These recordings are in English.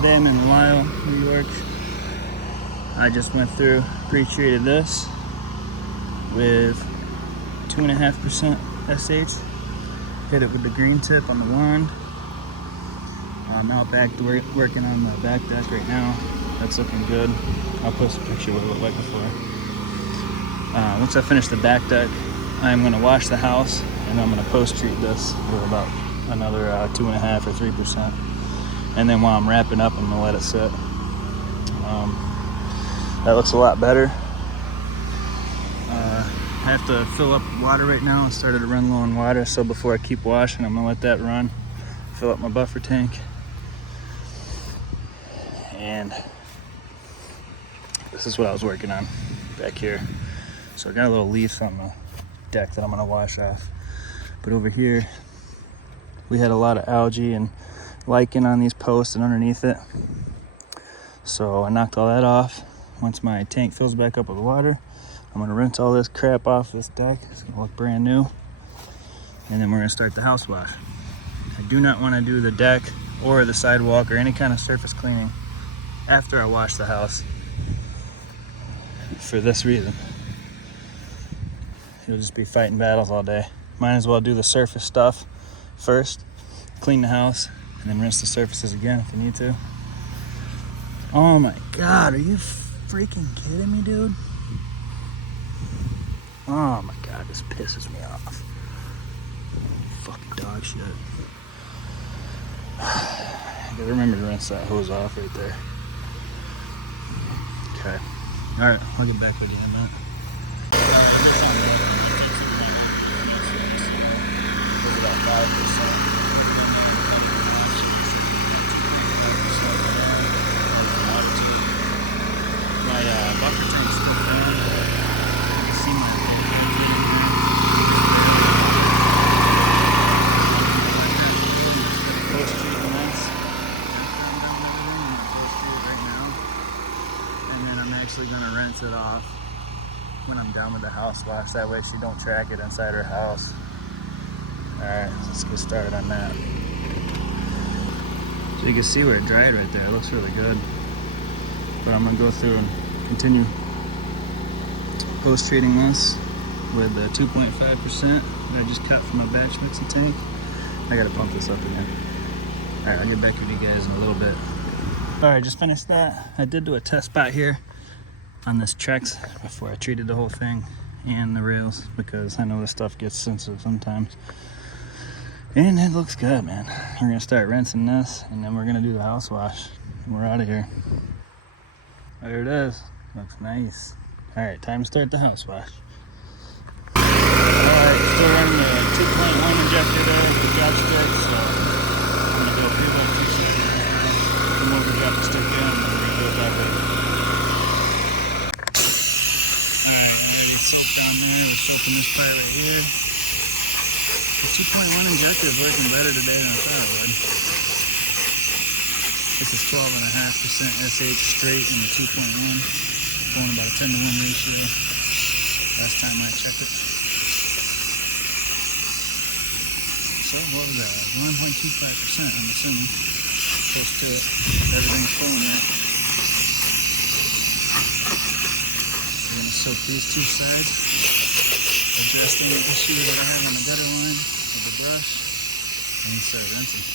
Today I'm in Lisle, New York. I just went through, pre-treated this with 2.5% SH. Hit it with the green tip on the wand. I'm out back working on the back deck right now. That's looking good. I'll post a picture of what it looked like before. Once I finish the back deck, I'm going to wash the house and I'm going to post-treat this with about another 2.5 or 3%. And then while I'm wrapping up, I'm going to let it sit. That looks a lot better. I have to fill up water right now. I started to run low on water, so before I keep washing, I'm going to let that run. Fill up my buffer tank. And this is what I was working on back here. So I got a little leaf on the deck that I'm going to wash off. But over here, we had a lot of algae and lichen on these posts and underneath it. So I knocked all that off. Once my tank fills back up with water, I'm gonna rinse all this crap off this deck. It's gonna look brand new. And then we're gonna start the house wash. I do not wanna do the deck or the sidewalk or any kind of surface cleaning after I wash the house for this reason. You'll just be fighting battles all day. Might as well do the surface stuff first, clean the house, and then rinse the surfaces again if you need to. Oh my God, are you freaking kidding me, dude? Oh my God, this pisses me off. Fucking dog shit. I gotta remember to rinse that hose off right there. Okay. Alright, I'll get back with you in a minute. About 5%. My buffer tank's still down, but you can see my post-treating this. Post-treat right now. And then I'm actually going to rinse it off when I'm done with the house wash. That way she don't track it inside her house. Alright, let's get started on that. So you can see where it dried right there. It looks really good. But I'm going to go through and continue post-treating this with the 2.5% that I just cut from my batch mixing tank. I got to pump this up again. Alright, I'll get back with you guys in a little bit. Alright, just finished that. I did do a test spot here on this Trex before I treated the whole thing and the rails, because I know this stuff gets sensitive sometimes. And it looks good, man. We're going to start rinsing this, and then we're going to do the house wash, and we're out of here. There it is. Looks nice. Alright, time to start the house wash. Alright, still running the 2.1 injector there with the drop stick, so I'm going to go pre-roll 2 seconds. Come over, drop the stick in, and then we're going to do it that way. Alright, already soaked down there. We're soaking this part right here. The 2.1 injector is working better today than I thought it would. This is 12.5% SH straight in the 2.1, going about a 10 to 1 ratio. Last time I checked it. So what was that? 1.25%, I'm assuming. Close to it. Everything's flowing right. We're going to soak these two sides. Address the issue that I have on the gutter line with the brush, and then start rinsing.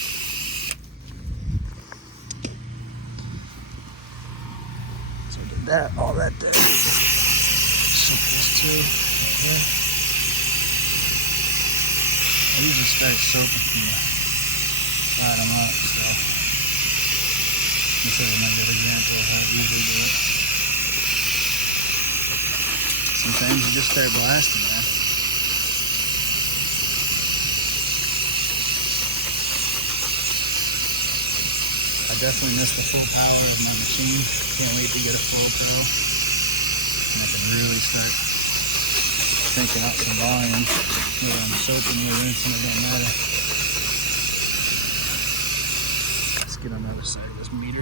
So I did that, all that did. Soak this too. Okay. I usually start soaking from the bottom up, so this is another good example of how I usually do it. Sometimes you just start blasting, man. I definitely miss the full power of my machine. Can't wait to get a full pro. And I can really start cranking out some volume. Whether I'm soaping or rinsing, it don't matter. Let's get on the other side of this meter.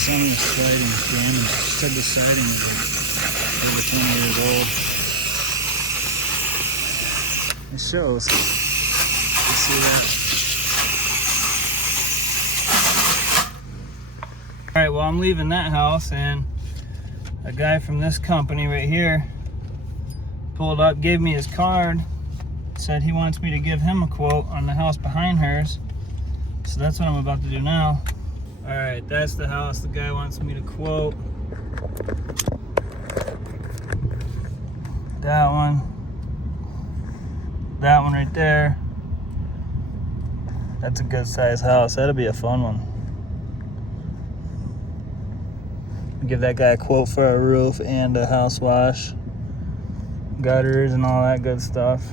Some of the siding is damaged. Said the siding is like over 20 years old. It shows. You see that? Alright, well, I'm leaving that house, and a guy from this company right here pulled up, gave me his card, said he wants me to give him a quote on the house behind hers. So that's what I'm about to do now. Alright, that's the house the guy wants me to quote. That one. That one right there. That's a good size house. That'll be a fun one. Give that guy a quote for a roof and a house wash, gutters and all that good stuff.